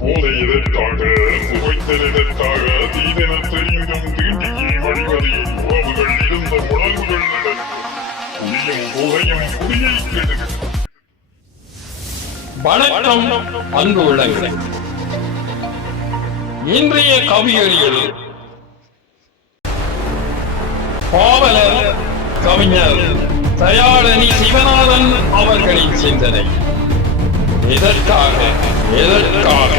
போதை எதற்காக புகைத்தல் எதற்காக தீதென தெரிந்தும் தீண்டியை வழிவதை உறவுகள் இருந்த உணர்வுகள் நடக்கும். குடியும் புகையும் குடியை கெடுக்கும். வணக்கம் அன்பு உள்ளங்களே. இன்றைய கவியொலியில் பாவலர் கவிஞர் தயாளனி சிவநாதன் அவர்களின் சிந்தனை. எதற்காக? எதற்காக?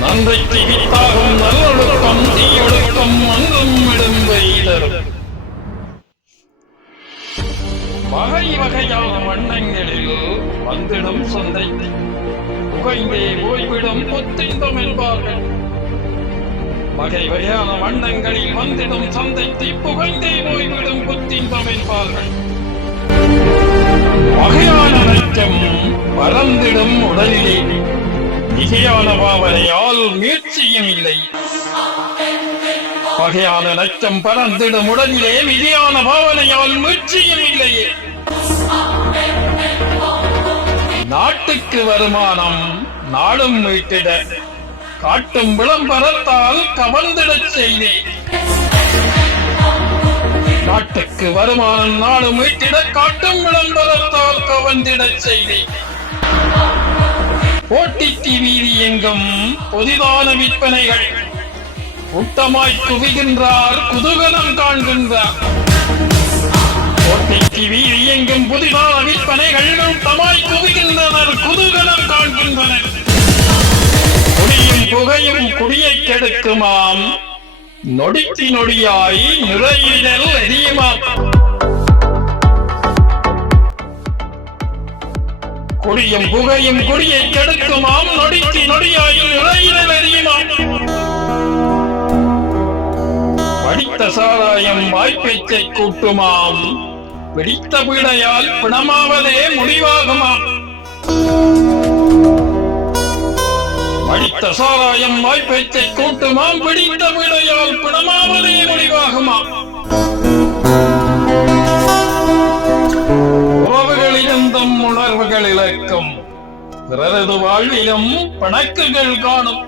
நன்றைக்கு வித்தாகும் நல்லொழுக்கம் தீயொழுக்கம் அங்கும் இடும்பை தரும் வகை வகையான வண்ணங்களில் வந்திடும் சந்தை. புகைந்தே ஓய்விடும் புத்திந்தம் என்பார்கள். வகை வகையான வண்ணங்களில் வந்திடும் சந்தைக்கு புகைந்தே ஓய்விடும் புத்திந்தம் என்பார்கள். வகையான நச்சம் பறந்திடும் உடலிலே மிகையான பாவனையால் முற்றியும் இல்லையே. நாட்டுக்கு வருமானம் நாடும் மீட்டிட காட்டும் விளம்பரத்தால் கவர்ந்திடச் செய்தி. நாட்டுக்கு வருமானம் நாடும் மீட்டிட காட்டும் விளம்பரத்தால் கவர்ந்திடச் செய்தி. போட்டிக்கு வீதி எங்கும் புதிதான விற்பனைகள். கூட்டமாய் குவிகின்றார் குதூகலம் காண்கின்றார் கோட்டைக்கு வீதி எங்கும் புதிதான விற்பனைகள் தமாய் குவிகின்றனர் குதூகலம் காண்கின்றனர். குடியும் புகையும் குடியை கெடுக்குமாம். நொடித்தி நொடியாய் நுரையீரல் எரியுமாம். குடியும் புகையும் குடியை கெடுக்குமாம். நொடித்தி நொடியாய் நுரையீரல் படித்த சாராயம் வாய்ப்பேச்சை கூட்டுமாம். வெடித்த பீடையால் பிணமாவதே முடிவாகுமாம் படித்த சாராயம் வாய்ப்பேச்சை கூட்டுமாம். பிடித்த பீடையால் பிணமாவதே முடிவாகுமாம் உறவுகளிருந்தும் உணர்வுகள் இழக்கும் பிறரது வாழ்விலும் பணக்குகள் காணும்.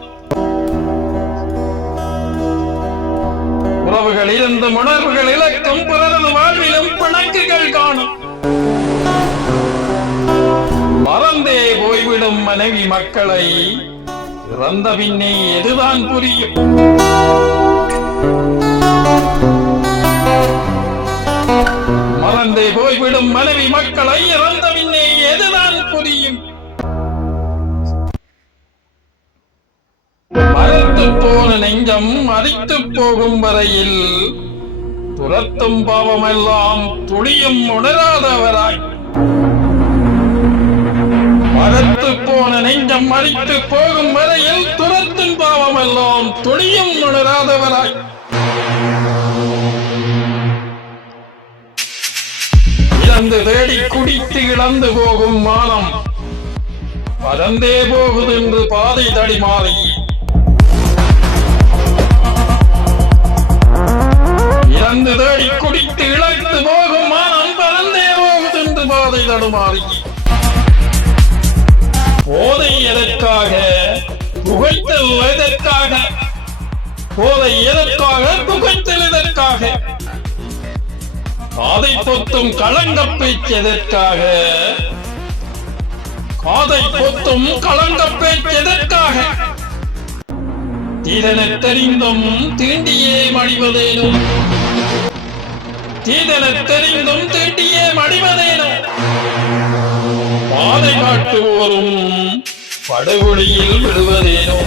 உறவுகள் இருந்த உணர்வுகள் இழக்கும் பிறரது வாழ்விலும் பிணக்குகள் காணும். மறந்தே போய்விடும் மனைவி மக்களை இறந்த பின்னே எதுதான் புரியும்? மறந்தே போய்விடும் மனைவி மக்களை இறந்த பின்னே எதுதான் நெஞ்சம் மறித்து போகும் வரையில் துரத்தும் பாவமெல்லாம் துளியும் உணராதவராய். மறத்து போன நெஞ்சம் மறித்து போகும் வரையில் துரத்தும் பாவமெல்லாம் துளியும் உணராதவராய். இழந்து தேடி குடித்து இழந்து போகும் மானம் பறந்தே போகுதென்று பாதை தடி மாறி. இறந்து தேடி குடித்து இழைத்து போகும் மானம் பறந்தே போகுதென்று பாதை தடுமாறி. போதை எதற்காக? புகைத்தல் எதற்காக? போதை எதற்காக? புகைத்தல் எதற்காக? காதை பொத்தும் களங்கப் பேச்சு எதற்காக? காதை பொத்தும் களங்கப் பேச்சு எதற்காக? தீதன தெரிந்தும் தீண்டியே மடிவதேனும் தீதன தெரிந்தும் தீண்டியே மடிவதேனோ? பாதை காட்டுவோரும் படுகொலியில் விடுவதேனோ?